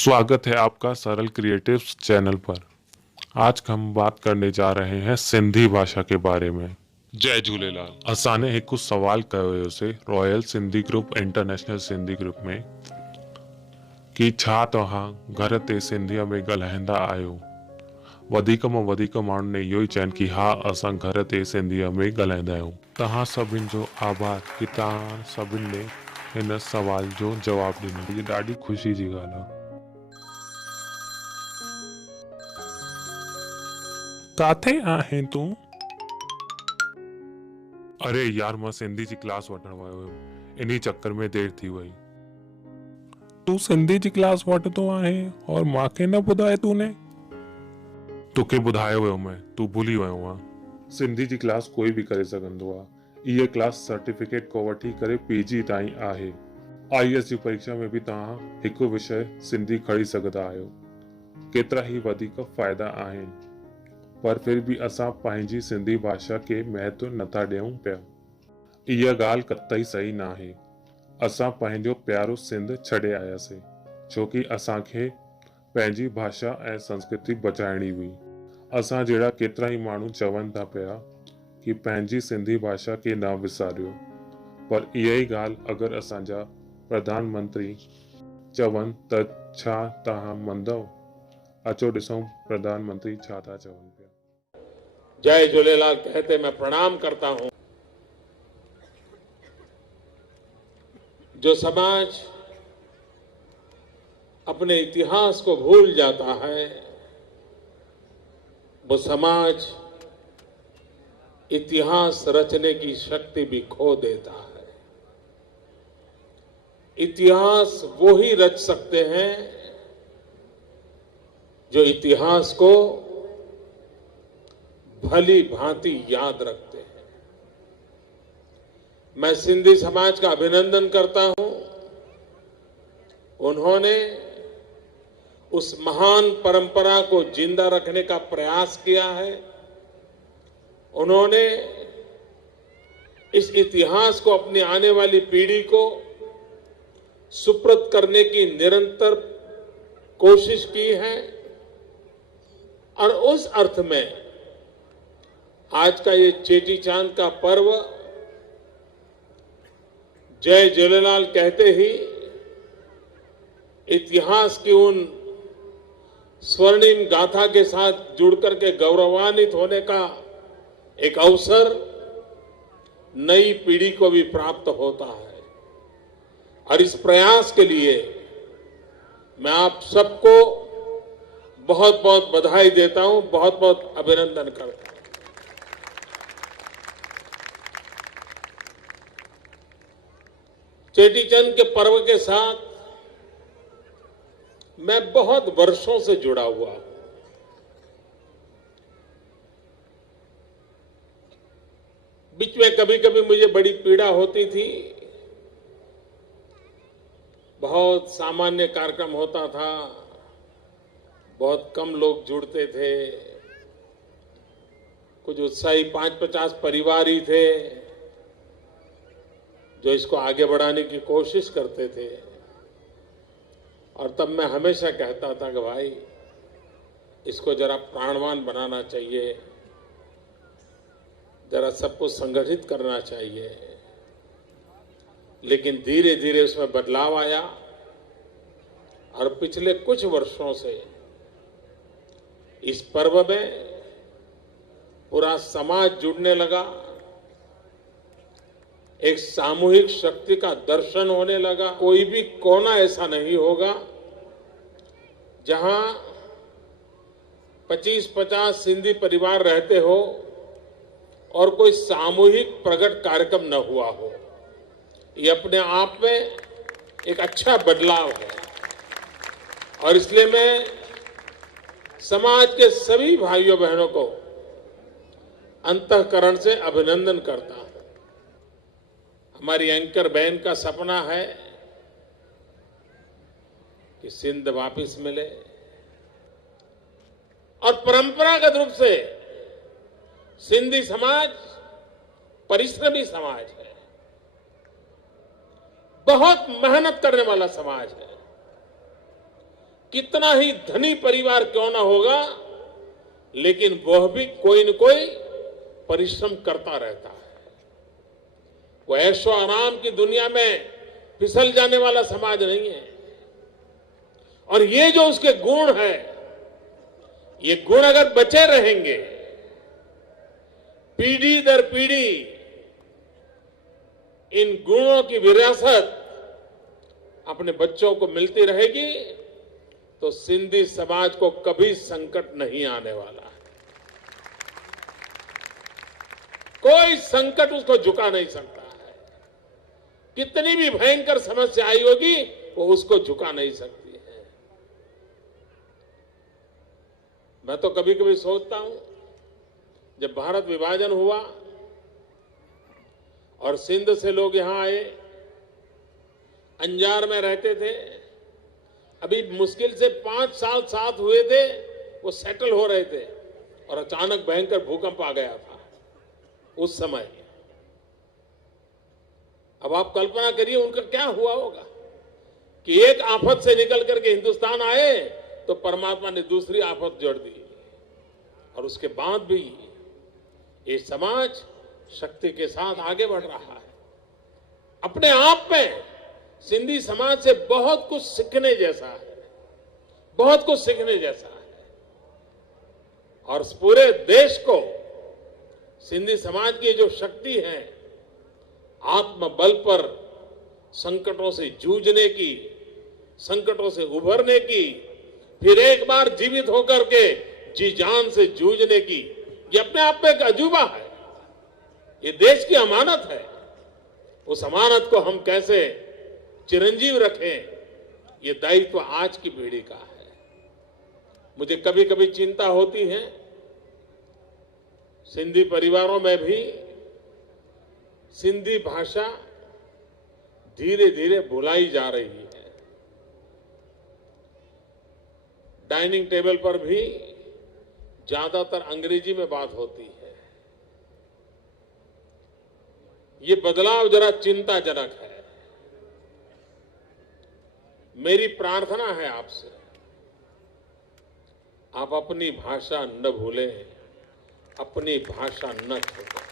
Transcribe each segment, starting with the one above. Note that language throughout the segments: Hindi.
स्वागत है आपका सरल क्रिएटिव्स चैनल पर। आज हम बात करने जा रहे हैं सिंधी भाषा के बारे में। जय झूलेलाल। असाने हिकु सवाल कयोसीं royal Sindhi group international Sindhi group में कि छा तव्हां घर ते सिंधीअ में ॻाल्हाईंदा आहियो। वधीक मां वधीक माण्हुनि ने इहो ई चयनि कि हा असां घर ते सिंधीअ में ॻाल्हाईंदा आहियूं। तव्हां सभिनि जो आभार कि तव्हां सभिनि ने हिन सवाल जो जवाबु ॾिनो। इहा ॾाढी ख़ुशी जी ॻाल्हि आहे। काथे आहीं तूं? अरे यार मां सिंधी जी क्लास वठण वियो हुयमि, इन्ही चक्कर में देर थी वई। तूं सिंधी जी क्लास वठंदो आहीं और मांखे न ॿुधाए तूने? तोखे ॿुधायो वियो मैं, तूं भुली वियो आहे। सिंधी जी क्लास कोई बि करे सघंदो आहे। इहा क्लास सर्टिफिकेट खां वठी करे पीजी ताईं आहे। आईएएस जी परीक्षा में बि तव्हां हिकु विषय सिंधी खणी सघंदा आहियो। केतिरा ई वधीक फ़ाइदा आहिनि, पर फिर भी असां पंहिंजी सिंधी भाषा के महत्व नथा ॾियूं पिया। इहा ॻाल्हि कतई सही न आहे। असां पंहिंजो प्यारो सिंध छॾे आयासीं छोकी असांखे पंहिंजी भाषा ऐं संस्कृति बचाइणी हुई। असां जहिड़ा केतिरा ई माण्हू चवनि था पिया कि पंहिंजी सिंधी भाषा के न विसारियो, पर इहा ई ॻाल्हि अगरि असांजा प्रधानमंत्री चवनि त छा तव्हां मंदव? अचो ॾिसूं प्रधानमंत्री छा था चवनि पिया। जय झूलेलाल कहते मैं प्रणाम करता हूं। जो समाज अपने इतिहास को भूल जाता है, वो समाज इतिहास रचने की शक्ति भी खो देता है। इतिहास वो ही रच सकते हैं जो इतिहास को भली भांति याद रखते हैं। मैं सिंधी समाज का अभिनंदन करता हूं। उन्होंने उस महान परंपरा को जिंदा रखने का प्रयास किया है। उन्होंने इस इतिहास को अपनी आने वाली पीढ़ी को सुपुर्द करने की निरंतर कोशिश की है और उस अर्थ में आज का ये चेटी चांद का पर्व जय झूलेलाल कहते ही इतिहास की उन स्वर्णिम गाथा के साथ जुड़कर के गौरवान्वित होने का एक अवसर नई पीढ़ी को भी प्राप्त होता है। और इस प्रयास के लिए मैं आप सबको बहुत बहुत बधाई देता हूं, बहुत बहुत अभिनंदन करता हूं। चेटीचंद के पर्व के साथ मैं बहुत वर्षों से जुड़ा हुआ हूं। बीच में कभी कभी मुझे बड़ी पीड़ा होती थी। बहुत सामान्य कार्यक्रम होता था, बहुत कम लोग जुड़ते थे, कुछ उत्साही 5-50 परिवार ही थे जो इसको आगे बढ़ाने की कोशिश करते थे। और तब मैं हमेशा कहता था कि भाई इसको जरा प्राणवान बनाना चाहिए, जरा सबको संगठित करना चाहिए। लेकिन धीरे धीरे उसमें बदलाव आया और पिछले कुछ वर्षों से इस पर्व में पूरा समाज जुड़ने लगा। एक सामूहिक शक्ति का दर्शन होने लगा। कोई भी कोना ऐसा नहीं होगा जहां 25-50 सिंधी परिवार रहते हो और कोई सामूहिक प्रकट कार्यक्रम न हुआ हो। ये अपने आप में एक अच्छा बदलाव है और इसलिए मैं समाज के सभी भाइयों बहनों को अंतःकरण से अभिनंदन करता हूं। हमारी एंकर बहन का सपना है कि सिंध वापस मिले और परंपरागत रूप से सिंधी समाज परिश्रमी समाज है, बहुत मेहनत करने वाला समाज है। कितना ही धनी परिवार क्यों ना होगा, लेकिन वह भी कोई न कोई परिश्रम करता रहता है। वो ऐशो आराम की दुनिया में फिसल जाने वाला समाज नहीं है। और ये जो उसके गुण है, ये गुण अगर बचे रहेंगे, पीढ़ी दर पीढ़ी इन गुणों की विरासत अपने बच्चों को मिलती रहेगी, तो सिंधी समाज को कभी संकट नहीं आने वाला है। कोई संकट उसको झुका नहीं सकता है। कितनी भी भयंकर समस्या आई होगी, वो उसको झुका नहीं सकती है। मैं तो कभी कभी सोचता हूं, जब भारत विभाजन हुआ और सिंध से लोग यहां आए, अंजार में रहते थे, अभी मुश्किल से 5 साल साथ हुए थे, वो सेटल हो रहे थे, और अचानक भयंकर भूकंप आ गया था उस समय। अब आप कल्पना करिए उनका क्या हुआ होगा कि एक आफत से निकल करके हिंदुस्तान आए तो परमात्मा ने दूसरी आफत जोड़ दी, और उसके बाद भी ये समाज शक्ति के साथ आगे बढ़ रहा है। अपने आप में सिंधी समाज से बहुत कुछ सीखने जैसा है, बहुत कुछ सीखने जैसा है। और पूरे देश को सिंधी समाज की जो शक्ति है, आत्मबल पर संकटों से जूझने की, संकटों से उभरने की, फिर एक बार जीवित होकर के जी जान से जूझने की, ये अपने आप में एक अजूबा है। ये देश की अमानत है। उस अमानत को हम कैसे चिरंजीव रखें, ये दायित्व आज की पीढ़ी का है। मुझे कभी कभी चिंता होती है, सिंधी परिवारों में भी सिंधी भाषा धीरे धीरे भुलाई जा रही है। डाइनिंग टेबल पर भी ज्यादातर अंग्रेजी में बात होती है। ये बदलाव जरा चिंताजनक है। मेरी प्रार्थना है आपसे, आप अपनी भाषा न भूलें, अपनी भाषा न छोड़ें।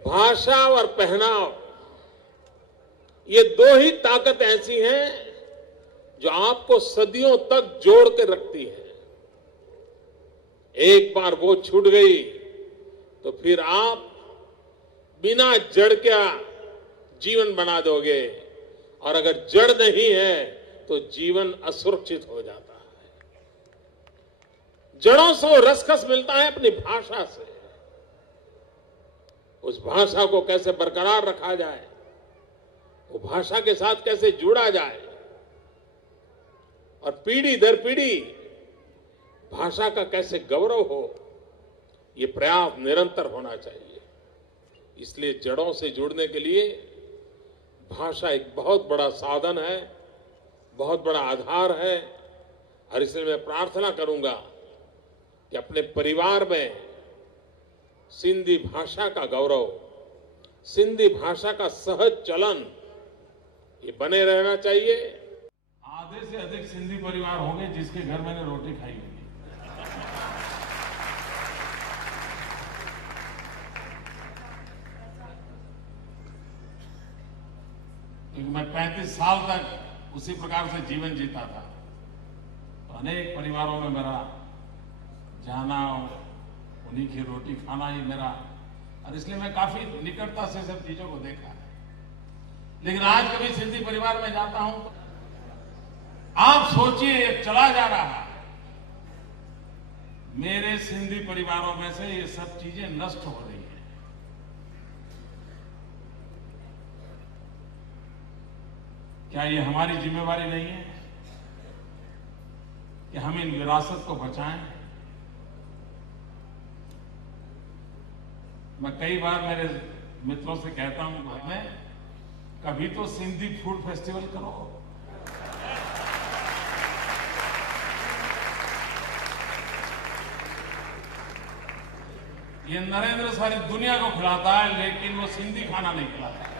भाषा और पहनाव, ये दो ही ताकत ऐसी हैं जो आपको सदियों तक जोड़ के रखती है। एक बार वो छूट गई तो फिर आप बिना जड़ क्या जीवन बना दोगे, और अगर जड़ नहीं है तो जीवन असुरक्षित हो जाता है। जड़ों से वो रसखस मिलता है अपनी भाषा से। उस भाषा को कैसे बरकरार रखा जाए, वो भाषा के साथ कैसे जुड़ा जाए, और पीढ़ी दर पीढ़ी भाषा का कैसे गौरव हो, ये प्रयास निरंतर होना चाहिए। इसलिए जड़ों से जुड़ने के लिए भाषा एक बहुत बड़ा साधन है, बहुत बड़ा आधार है। और इसलिए मैं प्रार्थना करूंगा कि अपने परिवार में सिंधी भाषा का गौरव, सिंधी भाषा का सहज चलन, ये बने रहना चाहिए। आधे से अधिक सिंधी परिवार होंगे जिसके घर मैंने रोटी खाई होगी। क्योंकि मैं 35 साल तक उसी प्रकार से जीवन जीता था, तो अनेक परिवारों में मेरा जाना, उन्हीं की रोटी खाना ही मेरा, और इसलिए मैं काफी निकटता से सब चीजों को देखा है। लेकिन आज कभी सिंधी परिवार में जाता हूं, आप सोचिए चला जा रहा है। मेरे सिंधी परिवारों में से ये सब चीजें नष्ट हो रही हैं। क्या ये हमारी जिम्मेवारी नहीं है कि हम इन विरासत को बचाएं? मैं कई बार मेरे मित्रों से कहता हूं, घर में कभी तो सिंधी फूड फेस्टिवल करो। ये नरेंद्र सारी दुनिया को खिलाता है, लेकिन वो सिंधी खाना नहीं खिलाता।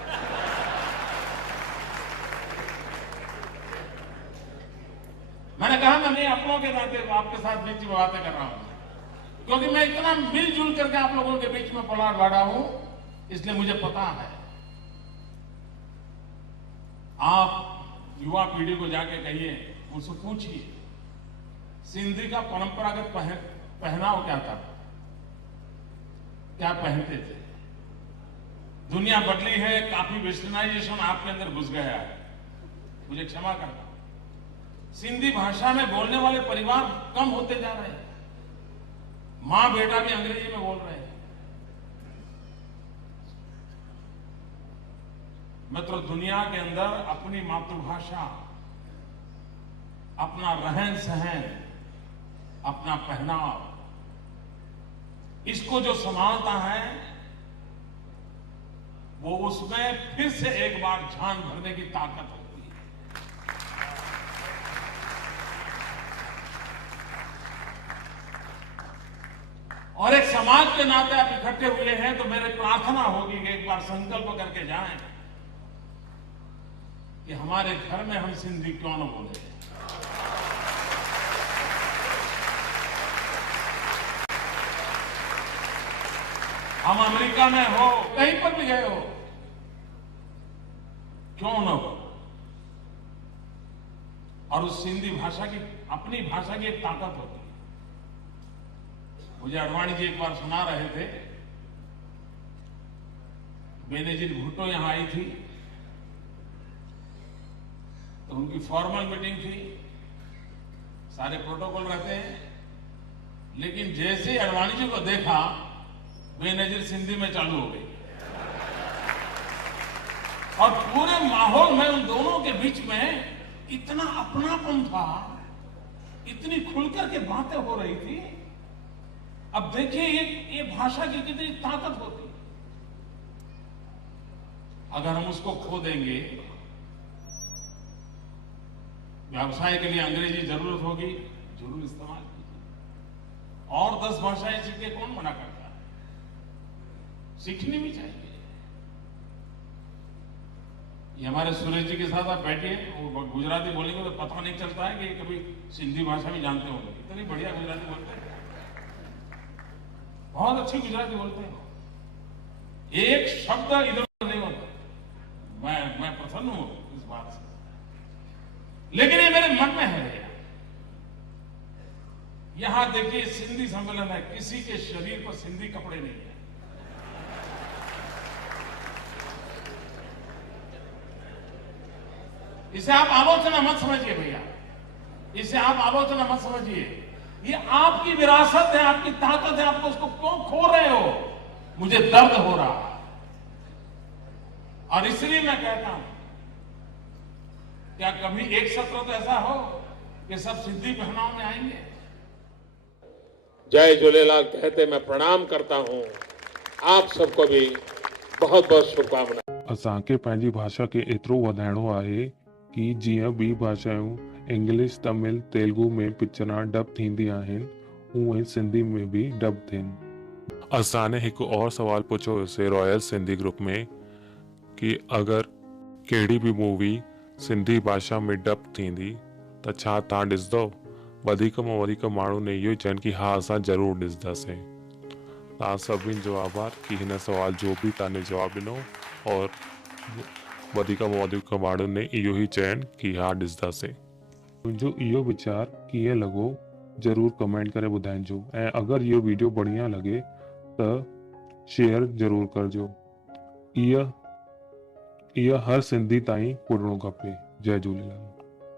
मैंने कहा मैं नहीं, अपनों के नाते आपके साथ बीच में बातें कर रहा हूं, क्योंकि मैं इतना मिलजुल करके आप लोगों के बीच में पला बढ़ा हूं, इसलिए मुझे पता है। आप युवा पीढ़ी को जाके कहिए, उनसे पूछिए सिंधी का परंपरागत पहनाव क्या था, क्या पहनते थे। दुनिया बदली है, काफी वेस्टर्नाइजेशन आपके अंदर घुस गया है, मुझे क्षमा करना। सिंधी भाषा में बोलने वाले परिवार कम होते जा रहे हैं, मां बेटा भी अंग्रेजी में बोल रहे हैं। मित्रों, दुनिया के अंदर अपनी मातृभाषा, अपना रहन सहन, अपना पहनाव, इसको जो संभालता है वो उसमें फिर से एक बार जान भरने की ताकत होती है। और एक समाज के नाते आप इकट्ठे हुए हैं, तो मेरी प्रार्थना होगी कि एक बार संकल्प करके जाएं कि हमारे घर में हम सिंधी क्यों न बोले। हम अमेरिका में हो, कहीं पर भी गए हो, क्यों न हो। और उस सिंधी भाषा की, अपनी भाषा की एक ताकत होती है। मुझे अडवाणी जी एक बार सुना रहे थे, बेनजीर भुट्टो यहां आई थी, तो उनकी फॉर्मल मीटिंग थी, सारे प्रोटोकॉल रहते हैं, लेकिन जैसे ही अडवाणी जी को देखा, बेनजीर सिंधी में चालू हो गई। और पूरे माहौल में उन दोनों के बीच में इतना अपनापन था, इतनी खुलकर के बातें हो रही थी। अब देखिए ये भाषा की कितनी ताकत होती। अगर हम उसको खो देंगे, व्यवसाय के लिए अंग्रेजी जरूरत होगी, जरूर इस्तेमाल कीजिए। और 10 भाषाएं सीखे, कौन मना करता है, सीखनी भी चाहिए। ये हमारे सुरेश जी के साथ आप बैठिए, वो गुजराती बोलेंगे तो पता नहीं चलता है कि कभी सिंधी भाषा भी जानते होंगे। इतनी बढ़िया गुजराती बोलते हैं, बहुत अच्छी गुजराती बोलते हैं, एक शब्द इधर उधर नहीं होता। मैं प्रसन्न हूं इस बात से, लेकिन ये मेरे मन में है। यहां देखिए सिंधी सम्मेलन है, किसी के शरीर पर सिंधी कपड़े नहीं है। इसे आप आलोचना मत समझिए भैया, इसे आप आलोचना मत समझिए। ये आपकी विरासत है, आपकी ताकत है, आपको उसको क्यों खो रहे हो। मुझे दर्द हो रहा है, और इसलिए मैं कहता हूं, क्या कभी एक सत्र तो ऐसा हो कि सब सिंधी पहनाव में आएंगे। जय झूलेलाल कहते मैं प्रणाम करता हूं। आप सबको भी बहुत बहुत शुभकामनाएं। असांखे पंहिंजी भाषा खे एतिरो वधाइणो आहे कि जीअं ॿी भाषाऊं इंग्लिश, तमिल, तेलुगु में पिक्चरां डब थींदी आहिनि, उहे सिंधी में भी डब थियनि। असां हिकु और सवाल पुछो हुयोसीं रॉयल सिंधी ग्रुप में कि अगर कहिड़ी बि मूवी सिंधी भाषा में डब थींदी त छा तव्हां ॾिसंदो। वधीक मां वधीक माण्हू ने इहो ई चवनि कि हा असां ज़रूरु ॾिसंदासीं। तव्हां सभिनी जो आभार कि हिन सवाल जो बि तव्हां जवाबु ॾिनो, और वधीक मां वधीक माण्हुनि ने इहो ई चयनि कि हा ॾिसंदासीं। मुंहिंजो इहो वीचार कीअं लॻो ज़रूरु कमेंट करे ॿुधाइजो, ऐं अगरि इहो वीडियो बढ़िया लॻे त शेयर ज़रूरु करिजो। इहा हर सिंधी ताईं पुॼणो खपे। जय झूलेलाल।